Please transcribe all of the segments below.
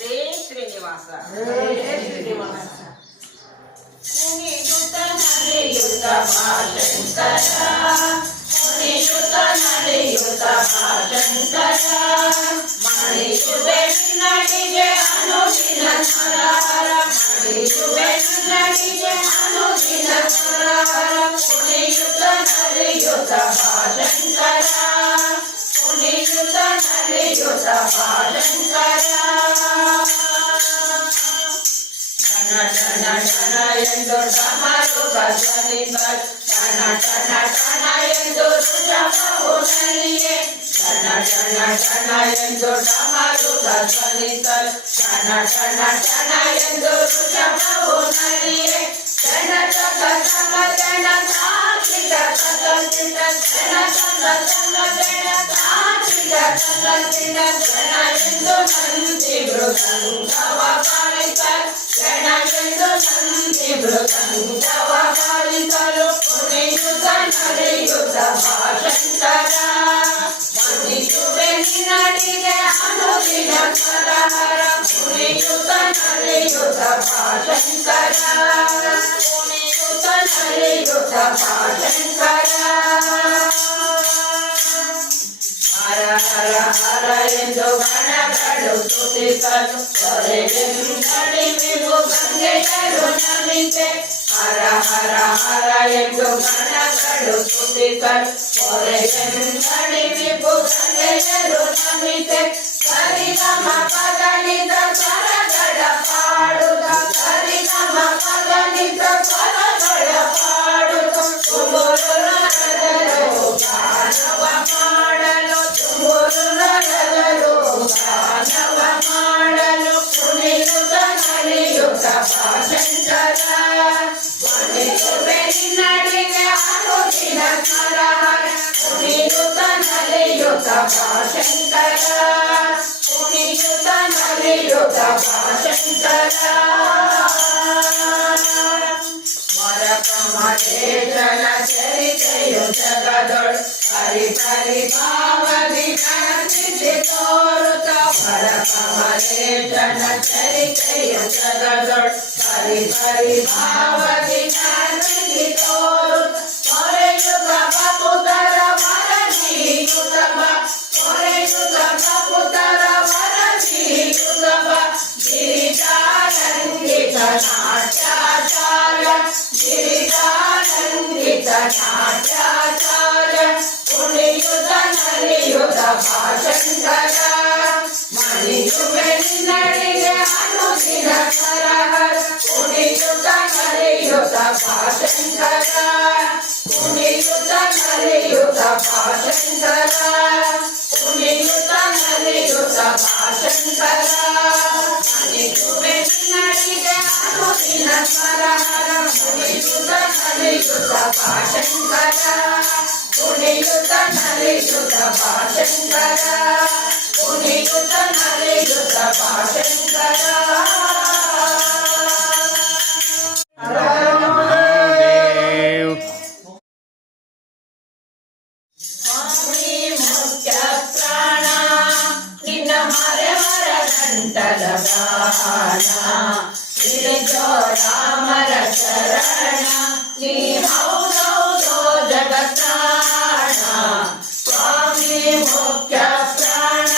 ಹರೇ ಶ್ರೀನಿವಾಸ ಕುಣಿಯುತ್ತ ನಡೆಯುತ್ತ ಭಾಷಂತರ ಕುಣಿಯುತ್ತ ನಡೆಯುತ್ತ ಭಾಷಂತರ ಮಣಿಯುವೆ ನಡಿಗೆ ಅನುದಿನ ಹರ ಮಣಿಯುವೆ ನಡಿಗೆ ಅನುದಿನ ಹರ ಕುಣಿಯುತ್ತ ನಡೆಯುತ್ತ ಭಾಷಂತರ ಕುಣಿಯುತ್ತ ನಡೆಯುತ್ತ ಭಾಷಂತರ ಟನ ಎಂದು ಡಮರು ಧ್ವನಿಗಳು ಟನ ಎಂದು ಋಷಭವುನಲ್ಲಿಯೇ ಟನ ಎಂದು ಡಮರು ಧ್ವನಿಗಳು ಟನ ಎಂದು ಋಷಭವುನಲ್ಲಿಯೇ ಟನ ತಗ ತಗ ಟನ ತಾಕಿಟ ತಗಲಿಟ ಟನ ತಗ ತಗ ಟನ ತಾಕಿಟ ತಗಲಿಟ ಟನ ಎಂದು ನಂದಿ ಮೃದಂಗವ ಬಾರಿಸಲು ಗಣಗೆಂದು ನಂದಿ ಮೃದಂಗವ ಬಾರಿಸಲು ಕುಣಿಯುತ್ತ ನಡೆಯುತ್ತ ಭಾಷಂತರ ಮಣಿಯುವೆ ನಿನ್ನಡಿಗೆ ಅನುದಿನ ಕರಹರ ಕುಣಿಯುತ್ತ ನಡೆಯುತ್ತ ಭಾಷಂತರ ಕುಣಿಯುತ್ತ ನಡೆಯುತ್ತ ಭಾಷಂತರ ಹರ ಹರ ಹರ ಎಂದು ಗಣಗಳು ಸ್ತುತಿಸಲು ಹೊರೆಗೆಂದಣಿವಿವು ಗಂಗೆಯರು ನಮಿತೆ ಹರ ಹರ ಹರ ಎಂದು ಗಣಗಳು ಸ್ತುತಿಸಲು ಹೊರೆಗೆಂದಣಿವಿವು ಗಂಗೆಯರು ನಮಿತೆ ಸರಿಗಮ ಪದನಿದ ಸ್ವರಗಳ ಪಾಡುತ್ತ ಸರಿಗಮ ಪದನಿದ ಸ್ವರಗಳ ಪಾಡುತ್ತ ತುಮುರುಳರದರು ಗಾನವ ಮಾಡಲು ತುಮುರುಳರದರು ಗಾನವ ಮಾಡಲು ಕುಣಿಯುತ್ತ ನಡೆಯುತ್ತ ಭಾಷಂತರ ಮಣಿಯುವೆ ನಿನ್ನಡಿಗೆ ಅನುದಿನ ಕರಹರ ಕುಣಿಯುತ್ತ ನಡೆಯುತ್ತ ಭಾಷಂತರ ಕುಣಿಯುತ್ತ ನಡೆಯುತ್ತ ಭಾಷಂತರ ವರಕಮಲೇಶನ ಚರಿತೆಯು ಜಗದೊಳು ಹರಿ ಹರಿ ಭಾವದಿ ಕಾಣಿಸಿ ತೋರುತ್ತ ವರಕಮಲೇಶನ ಚರಿತೆಯು ಜಗದೊಳು ಹರಿ ಹರಿ ಭಾವದಿ ಕಾಣಿಸಿ ತೋರುತ್ತ ಹೊರೆಯುತ್ತ ಬಪುತರ ವರಜಿಯುತ ಹೊರೆಯುತ್ತ ಬಪುತರ ವರಜಿಯುತ ಗಿರಿಜಾನಂದಿತ ನಾಟ್ಯಾಚಾರ ಗಿರಿಜಾನಂದಿತ ನಾಟ್ಯಾಚಾರ ಕುಣಿಯುತ್ತ ನಡೆಯುತ್ತ ಭಾಷಂತರ ಮಣಿಯುವೆ ನಿನ್ನಡಿಗೆ ಅನುದಿನ ಕರಹರ ಕುಣಿಯುತ್ತ ನಡೆಯುತ್ತ ಭಾಷಂತರ ಕುಣಿಯುತ್ತ ನಡೆಯುತ್ತ ಭಾಷಂತರ ಕುಣಿಯುತ್ತ ನಡೆಯುತ್ತ ಭಾಷಂತರ ಮಣಿಯುವೆ ನಿನ್ನಡಿಗೆ ಅನುದಿನ ಕರಹರ ಕುಣಿಯುತ್ತ ನಡೆಯುತ್ತ ಭಾಷಂತರ ಕುಣಿಯುತ್ತ ನಡೆಯುತ್ತ ಭಾಷಂತರ ಕುಣಿಯುತ್ತ ನಡೆಯುತ್ತ ಭಾಷಂತರ ಸ್ವಾಮಿ ಮುಖ್ಯ ಪ್ರಾಣ ನಿನ್ನ ಮರೆವರ ಗಂಟಲ ಗಾನ ರಾಮರ ಚರಣ ನೀ ಹೌದೌದೋ ಜಗತ್ರಾಣ ಸ್ವಾಮಿ ಮುಖ್ಯ ಪ್ರಾಣ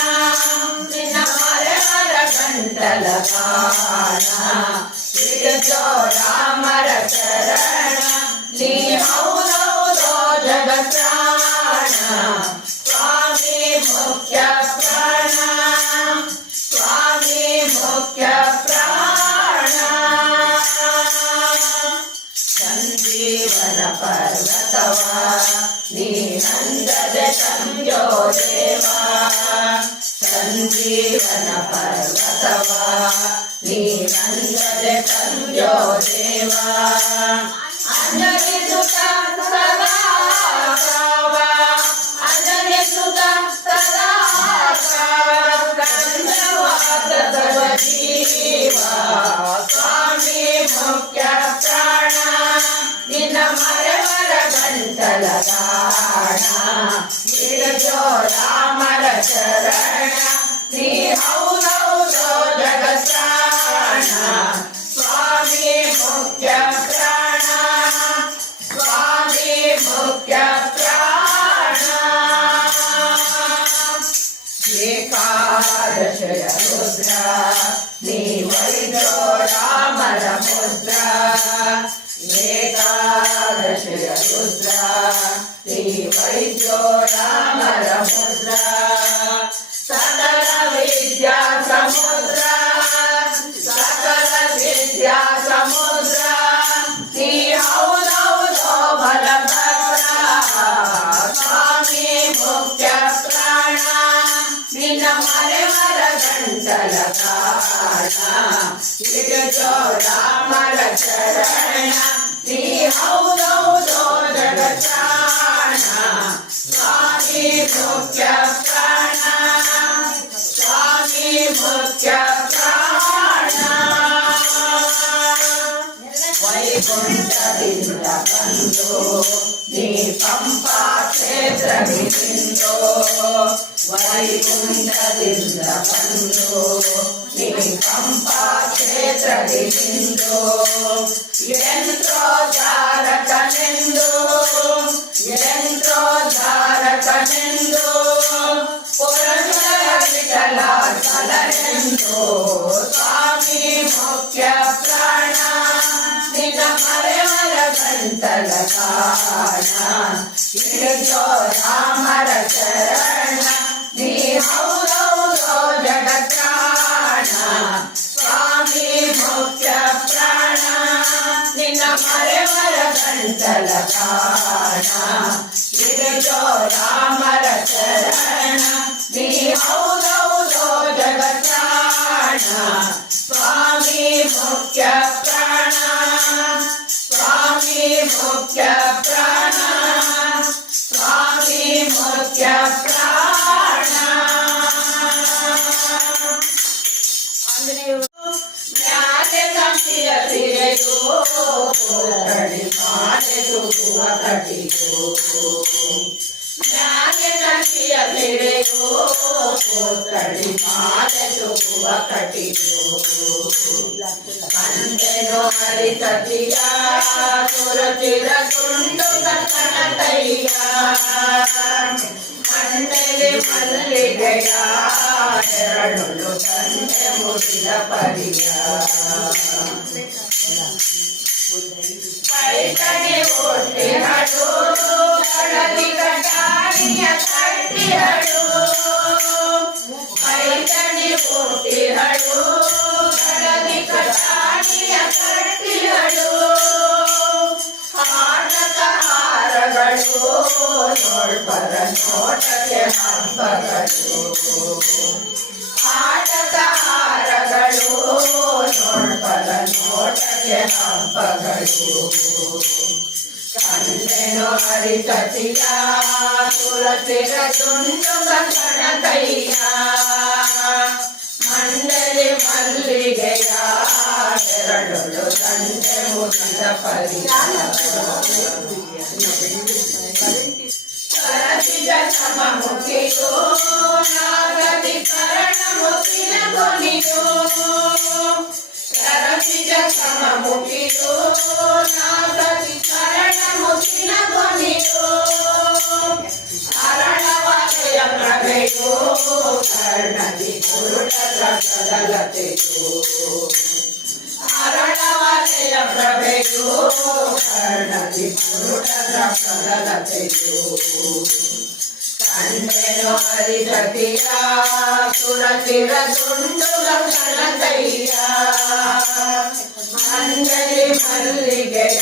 ನಿನ್ನ ಮರೆವರ ಗಂಟಲ ಗಾನ ರಾಮರ ಚರಣ ನೀ ಹೌದೌದೋ ಜಗತ್ರಾಣ ಸ್ವಾಮಿ ಮುಖ್ಯ ಪ್ರಾಣ ಸ್ವಾಮಿ ಮುಖ್ಯ ಪ್ರಾಣ ಸಂಜೀವನ ಪರ್ವತವ ನೀ ನಂದದೆ ಸಂಜೋ ದೇವ ಸಂಜೀವನ ಪರ್ವತವ ನೀ ನಂದದೆ ಸಂಜೋ ದೇವ ಅಂಜನಿ ಸುತ ಸದಾ ಕಾವ ಅಂಜನಿ ಸುತ ಸದಾ ಕಂದವಾದ ತವ ಜೀವ ಸ್ವಾಮಿ ಮುಖ್ಯ ಪ್ರಾಣ ನಿನ್ನ ಮರೆವರ ಗಂಟಲ ಗಾಣ ರಾಮರ ಚರಣ ನೀ ಹೌದೌದೋ ಜಗತ್ರಾಣ ಸ್ವಾಮಿ ಮುಖ್ಯ ಪ್ರಾಣ ಸ್ವಾಮಿ ಮುಖ್ಯ ಪ್ರಾಣ ಏಕಾದಶಯ ರುದ್ರ ನೀವೈದ್ಯೋ ರಾಮರ ಮುದ್ರ ಏಕಾದಶಯ ರುದ್ರ ನೀವೈದ್ಯೋ ರಾಮರ ಮುದ್ರ ಸಕಲ ವಿದ್ಯಾ ಸಮುದ್ರ ಸಕಲ ವಿದ್ಯಾ ಸಮುದ್ರ ನೀ ಹೌದೌದೋ ಬಲಭದ್ರ ಸ್ವಾಮಿ ಮುಖ್ಯ ಪ್ರಾಣ ನಿನ್ನ ಮರೆವರ ಗಂಟಲ ಕಾರಣ ಹಿಡಿದೋ ರಾಮರ ಚರಣ ನೀ ಹೌದೌದೋ ಜಗತ್ರಾಣ ಸ್ವಾಮಿ ಮುಖ್ಯ ಪ್ರಾಣ ಸ್ವಾಮಿ ಮುಖ್ಯ ಪ್ರಾಣ ವೈಕುಂಠದಿಂದ ಬಂದು ನೀ ಪಂಪಾ ಕ್ಷೇತ್ರವಿಂದು ವೈಕುಂಠದಿಂದ ಬಂದು ನೀ ಪಂಪಾ ಕ್ಷೇತ್ರವಿಂದು ಯಂತ್ರೋದ್ಧಾರಕನೆಂದು ಯಂತ್ರೋದ್ಧಾರಕನೆಂದು ಪುರಂದರ ವಿಠಲಾಚಲನೆಂದು ಸ್ವಾಮಿ ಮುಖ್ಯ ಪ್ರಾಣ ನಿನ್ನ ಮರೆವರ ಗಂಟಲ ಕಾರಣ ಹಿಡಿದೋ ರಾಮರ ಚರಣ ನೀ ಹೌದೌದೋ ಜಗತ್ರಾಣ ಸ್ವಾಮಿ ಮುಖ್ಯ ಪ್ರಾಣ ನಿನ್ನ ಮರೆವರ ಗಂಟಲ ಕಾರಣ ಹಿಡಿದೋ ರಾಮರ ಚರಣ ನೀ ಹೌದೌದೋ ಜಗತ್ರಾಣ ಸ್ವಾಮಿ ಮುಖ್ಯ ಪ್ರಾಣ ಸ್ವಾಮಿ ಮುಖ್ಯ ಪ್ರಾಣ ಸ್ವಾಮಿ ಮುಖ್ಯ ಪ್ರಾಣ ಮ್ಯಾಲೆ ಕಂಠಿಯ ಸಿರೆಯೋ ಕೋಟಡಿ ಮಾಲೆ ತುಗುವ ಕಟಿಯೋ ಮ್ಯಾಲೆ ಕಂಠಿಯ ಸಿರೆಯೋ ಕೋಟಡಿ ಮಾಲೆ ತುಗುವ ಕಟಿಯೋ ಕಂಡೆನೋ ಹರಿಸತಿಯ ಸುರಚಿರ ತುಂಡು ಕಟ್ಟಣ ಕೈಯ ಮಂಡಲಿ ಮಲ್ಲಿಗೆಯ ಎರಡುಳು ತಂದೆ ಮುಗಿದ ಪರಿಯ ಪೈತಣಿ ಒಟ್ಟಿಹಳು ಕಡಲಿ ಕಟಾಣಿಯ ಕಟ್ಟಿಹಳು ಪೈತಣಿ ಒಟ್ಟಿಹಳು ಕಡಲಿ ಕಟಾಣಿಯ ಕಟ್ಟಿಹಳು ಹಾಟಕ ಹಾರಗಳು ನೋಡ್ಬರ ನೋಟಕ್ಕೆ ಹಬ್ಬಗಳು ಆಟಕ ಹಾರಗಳು ನೋಡ್ಬರ ನೋಟಕ್ಕೆ ಹಬ್ಬಗಳು ಕಂಡೆನೋ ಹರಿಸತಿಯ ಸುರಚಿರ ತುಂಡು ಕಂಕಣ ಕೈಯ ಮಂಡಲಿ ಮಲ್ಲಿಗೆಯ ಎರಡುಳು ತಂದೆ ಮುಗಿದ ಪರಿಯ ಸರಸಿಜ ಸಮುಖಿಯೋ ನಾಗದಿ ಕರಣ ಮುಖಿನ ಕೊನಿಯೋ ಸರಸಿಜ ಸಮುಖಿಯೋ ನಾಗದಿ ಕರಣ ಮುಖಿನ ಕೊನಿಯೋ ಅರಣವಾಲಯ ಪ್ರಭೆಯೋ ಕರ್ಣದಿ ಕುರುಟರ ಕದಲತೆಯೋ ಅರಣವಾಲಯ ಪ್ರಭೆಯೋ ಕರ್ಣದಿ ಕುರುಟರ ಕದಲತೆಯೋ ಕಂಡೆನೋ ಹರಿಸತಿಯ ಸುರಚಿರ ತುಂಡು ಕಂಕಣ ಕೈಯ ಮಂಡಲಿ ಮಲ್ಲಿಗೆಯ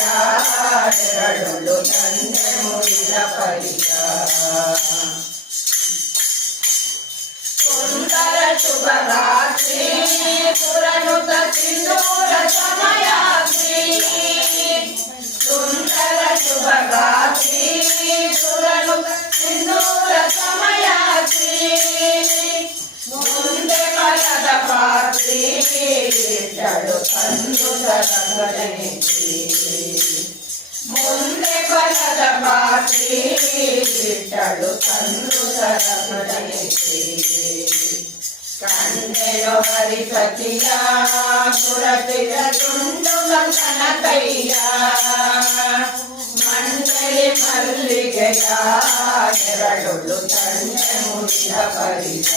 ಎರಡುಳು ತಂದೆ ಮುಗಿದ ಪರಿಯ ಸುಂದರ ಶುಭ ರಾತ್ರಿ ಪುರನುತ ಸಿಂಧೂರ ಸಮಯಾತ್ರಿ ಸುಂದರ ಶುಭ ರಾತ್ರಿ ಪುರನುತ ಸಿಂಧೂರ ಸಮಯಾತ್ರಿ ಮುಂದೆ ಫಲದ ಪಾತ್ರಿ ಇಟ್ಟಳು ತಂದು ಸರಗಣಿಸಿ ಮುಂದೆ ಫಲದ ಪಾತ್ರಿ ಇಟ್ಟಳು ತಂದು ಸರಗಣಿಸಿ ಕಂಡೆಯೋ ಹರಿಸತಿಯ ಸುರತಿಯ ತುಂಡು ಕಂಕಣ ಕೈಯ ಮಂಡಲಿ ಮಲ್ಲಿಗೆಯ ಎರಡುಳು ತಂಡೆ ಮುಡಿದ ಪರಿಯ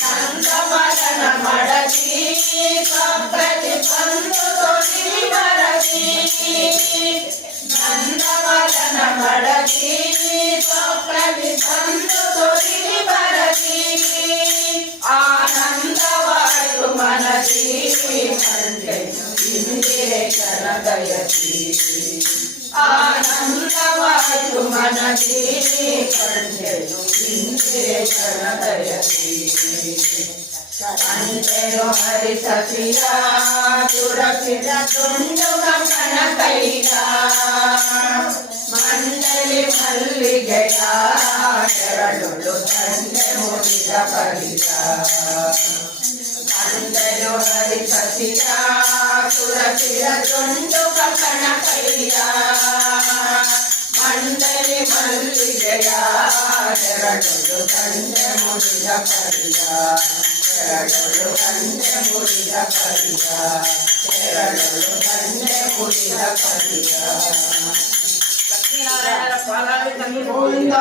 ನಂದಮರನ ಮಡದಿ ಕಪ್ಪಲಿ ಬಂದು ತೊಳಿ ಮರದಿ ನಂದಮರನ ಮಡದಿ ಕಪ್ಪಲಿ ಬಂದು ತೊಳಿ ಮರದಿ ಆನಂದವಾಯಿತು ಮನದಿ ಮಂಡೆ ಇಂದಿರೆ ಕನಕಯತಿ ಆನಂದವಾಯಿತು ಮನದಿ ಕಂಡೆನು ಇಂದಿರೆ ಕನಕಯತಿ ಕಂಡೆನು ಹರಿಸತಿಯ ಸುರಸಿದ ತುಂಡು ಕಂಕಣ ಕೈಯ ಮಂಡಲಿ ಮಲ್ಲಿಗೆಯ ಎರಡುಳು ತಂಡೆ ಮುಡಿದ ಪರಿಯ ಕಂಡೆನು ಹರಿಸತಿಯ ಸುರಸಿದ ತುಂಡು ಕಂಕಣ ಕೈಯ ಮಂಡಲಿ ಮಲ್ಲಿಗೆಯ ಎರಡುಳು ತಂಡೆ ಮುಡಿದ ಪರಿಯ ಎರಡುಳು ತಂಡೆ ಮುಡಿದ ಪರಿಯ ಎರಡುಳು ತಂಡೆ ಮುಡಿದ ಪರಿಯ ಲಕ್ಷ್ಮೀನಾರಾಯಣರ ಪಾದಾದಿ ತಂದು ಗೋವಿಂದ